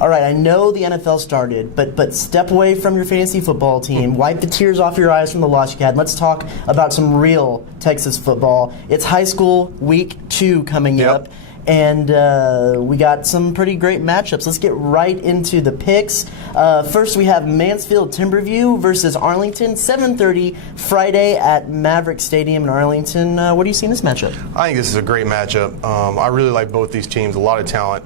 All right, I know the NFL started, but step away from your fantasy football team. Wipe the tears off your eyes from the loss you had. Let's talk about some real Texas football. It's high school week 2 coming up, and we got some pretty great matchups. Let's get right into the picks. First, we have Mansfield Timberview versus Arlington, 7:30 Friday at Maverick Stadium in Arlington. What do you see in this matchup? I think this is a great matchup. I really like both these teams, a lot of talent.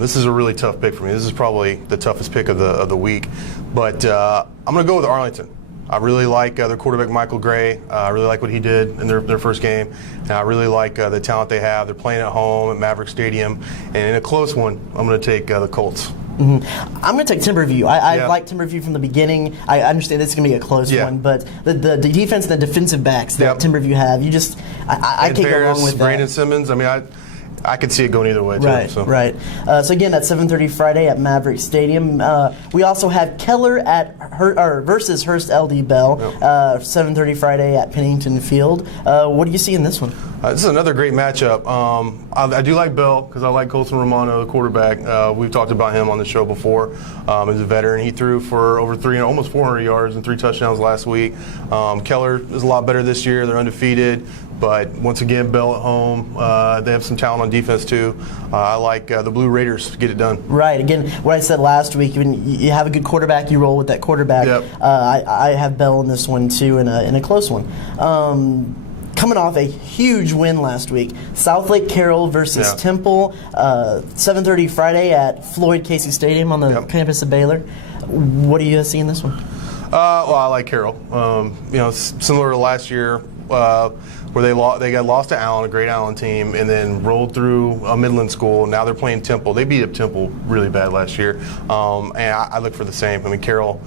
This is a really tough pick for me. This is probably the toughest pick of the week. But I'm going to go with Arlington. I really like their quarterback, Michael Gray. I really like what he did in their first game. And I really like the talent they have. They're playing at home at Maverick Stadium. And in a close one, I'm going to take the Colts. Mm-hmm. I'm going to take Timberview. I like Timberview from the beginning. I understand this is going to be a close one, but the defense and the defensive backs that Timberview have, I can't go wrong with that. Brandon Simmons, I mean, I could see it going either way, too. Right, so. right. So again, that's 7:30 Friday at Maverick Stadium. We also have Keller versus Hurst LD Bell, 7:30 Friday at Pennington Field. What do you see in this one? This is another great matchup. I do like Bell because I like Colson Romano, the quarterback. We've talked about him on the show before. As a veteran, he threw for over almost 400 yards and 3 touchdowns last week. Keller is a lot better this year. They're undefeated. But once again, Bell at home. They have some talent on defense too. I like the Blue Raiders to get it done. Right. Again, what I said last week, when you have a good quarterback, you roll with that quarterback. Yep. I have Bell in this one too, in a close one. Coming off a huge win last week, Southlake Carroll versus Temple, 7:30 Friday at Floyd Casey Stadium on the campus of Baylor. What do you see in this one? Well, I like Carroll. Similar to last year. Where they got lost to Allen, a great Allen team, and then rolled through a Midland school. Now they're playing Temple. They beat up Temple really bad last year, and I look for the same. I mean, Carroll,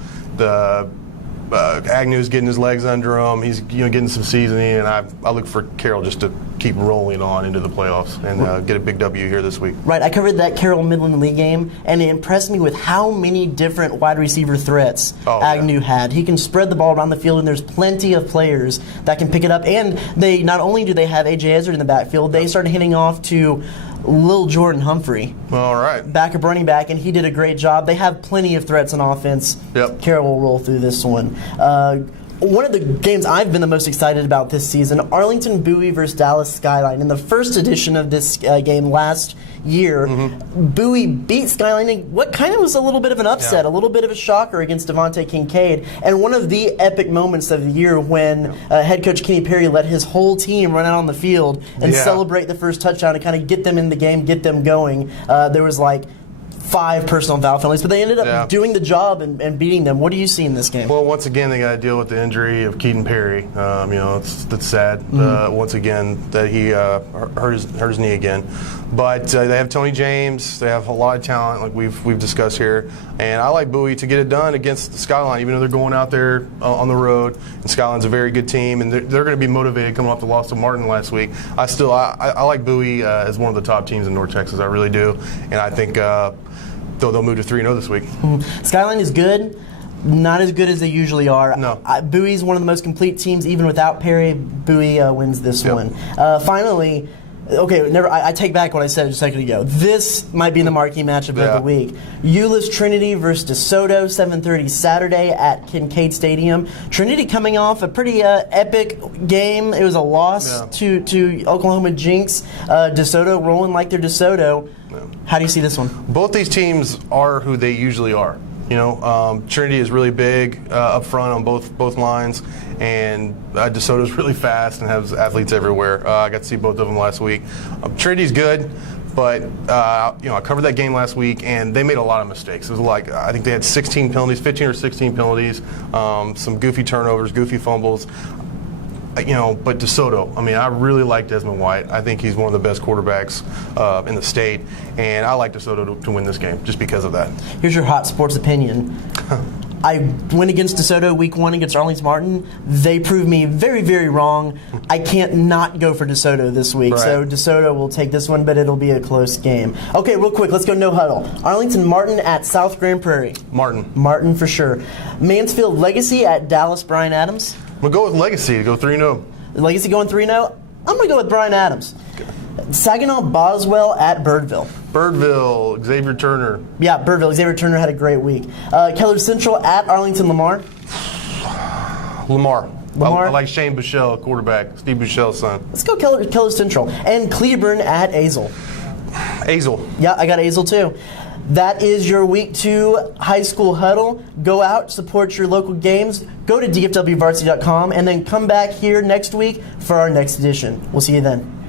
Agnew's getting his legs under him. He's getting some seasoning, and I look for Carroll just to keep rolling on into the playoffs and get a big W here this week. Right, I covered that Carroll Midland League game, and it impressed me with how many different wide receiver threats Agnew had. He can spread the ball around the field, and there's plenty of players that can pick it up. And they not only do they have A.J. Ezzard in the backfield, they started hitting off to Lil Jordan Humphrey, backup running back, and he did a great job. They have plenty of threats on offense. Carroll will roll through this one. One of the games I've been the most excited about this season, Arlington Bowie versus Dallas Skyline. In the first edition of this game last year, Bowie beat Skyline in what kind of was a little bit of an upset, a little bit of a shocker against Devontae Kincaid, and one of the epic moments of the year when head coach Kenny Perry let his whole team run out on the field and celebrate the first touchdown to kind of get them in the game, get them going. There was like 5 personal foul penalties, but they ended up doing the job and beating them. What do you see in this game? Well, once again, they got to deal with the injury of Keaton Perry. That's sad. Once again, that he hurt his knee again. But they have Tony James. They have a lot of talent, like we've discussed here. And I like Bowie to get it done against the Skyline, even though they're going out there on the road. And Skyline's a very good team, and they're going to be motivated coming off the loss to Martin last week. I like Bowie as one of the top teams in North Texas. I really do, and I think they'll move to 3-0 this week. Skyline is good. Not as good as they usually are. No. Bowie's one of the most complete teams, even without Perry. Bowie wins this one. Finally, I take back what I said just a second ago. This might be the marquee matchup of the week. Euless Trinity versus DeSoto, 7:30 Saturday at Kincaid Stadium. Trinity coming off a pretty epic game. It was a loss to Oklahoma Jinx. DeSoto rolling like they're DeSoto. How do you see this one? Both these teams are who they usually are. Trinity is really big up front on both lines, and DeSoto's really fast and has athletes everywhere. I got to see both of them last week. Trinity's good, but I covered that game last week, and they made a lot of mistakes. It was I think they had 16 penalties, 15 or 16 penalties, some goofy turnovers, goofy fumbles. But DeSoto, I really like Desmond White. I think he's one of the best quarterbacks in the state, and I like DeSoto to win this game just because of that. Here's your hot sports opinion. I went against DeSoto week 1 against Arlington Martin. They proved me very, very wrong. I can't not go for DeSoto this week. So DeSoto will take this one, but it'll be a close game. Okay, real quick, let's go no huddle. Arlington Martin at South Grand Prairie. Martin for sure. Mansfield Legacy at Dallas Bryan Adams. We'll go with Legacy to go 3-0. Legacy going 3-0? I'm going to go with Bryan Adams. Saginaw Boswell at Birdville. Birdville, Xavier Turner. Yeah, Birdville. Xavier Turner had a great week. Keller Central at Arlington Lamar. Lamar. Lamar? I like Shane Buechele, quarterback. Steve Buechele's son. Let's go Keller Central. And Cleburne at Azle. Azle. Yeah, I got Azle too. That is your Week 2 High School Huddle. Go out, support your local games. Go to dfwvarsity.com and then come back here next week for our next edition. We'll see you then.